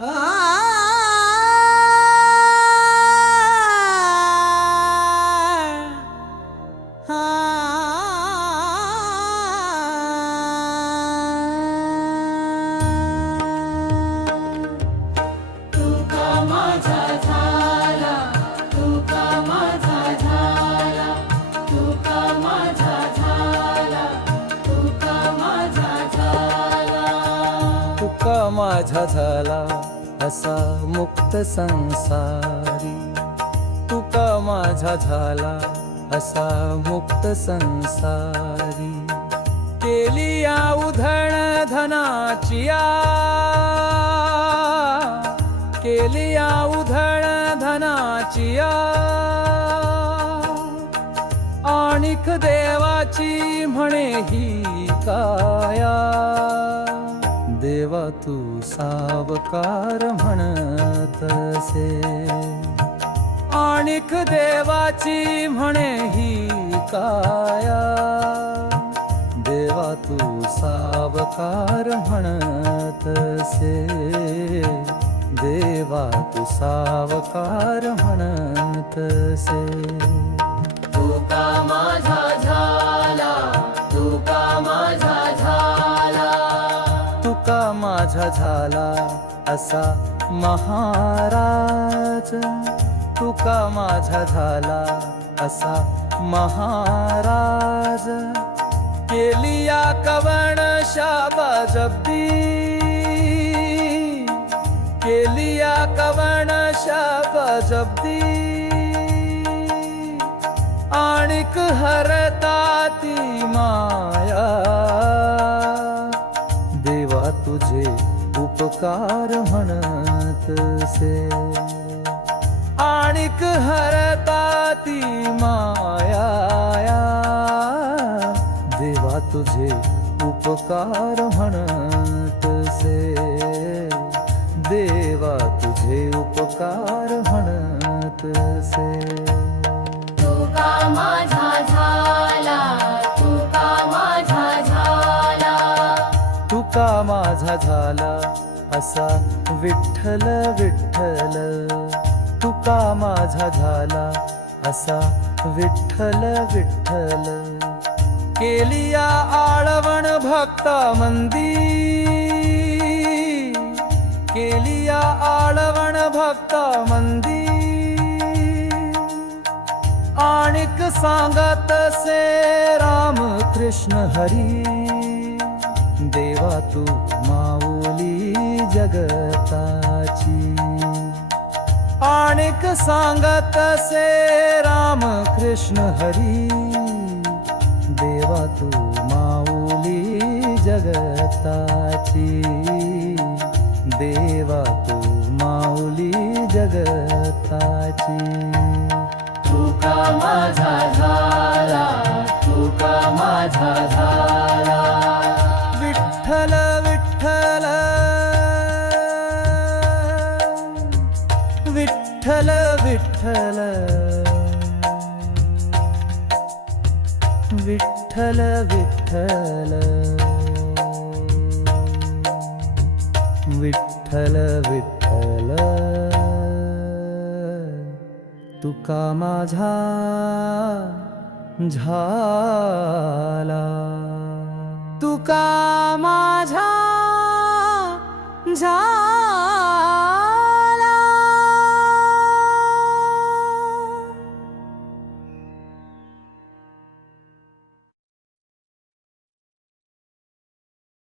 Ah. माझा झाला असा मुक्त संसारी. तुका माझा झाला असा मुक्त संसारी. केली या उधळ धनाची केली या उधळ धनाची आणिक देवाची म्हणे ही काया. देवा तू सावकार म्हणतसे आणिक देवाची म्हणे ही काया. देवा तू सावकार म्हणतसे देवा तू सावकार म्हणतसे तुका माझा माझा झाला असा महाराज. तुका माझा झाला असा महाराज. केली या कवण शाबा जब्दी. केली या कवण शाबा जब्दी. आणिक हरता ती माया. तुझे उपकार म्हणतसे आणिक हरता ती माया देवा तुझे उपकार म्हणत माझा झाला असा विठ्ठल विठ्ठल. तुका माझा झाला असा विठ्ठल विठ्ठल. केलिया आळवण भक्ता मंदी. केलिया आळवण भक्ता मंदी. आणिक सांगत से राम कृष्ण हरी. देवा तू माऊली जगताची. आणिक सांगत से राम कृष्ण हरी. देवा तू माऊली जगताची. देवा तू माऊली जगताची. तुका माझा झाला? तुका माझा झाला? विठ्ठल विठ्ठल. विठ्ठल विठ्ठल. विठ्ठल विठ्ठल. तुका माझा झाला. तुका माझा झाला.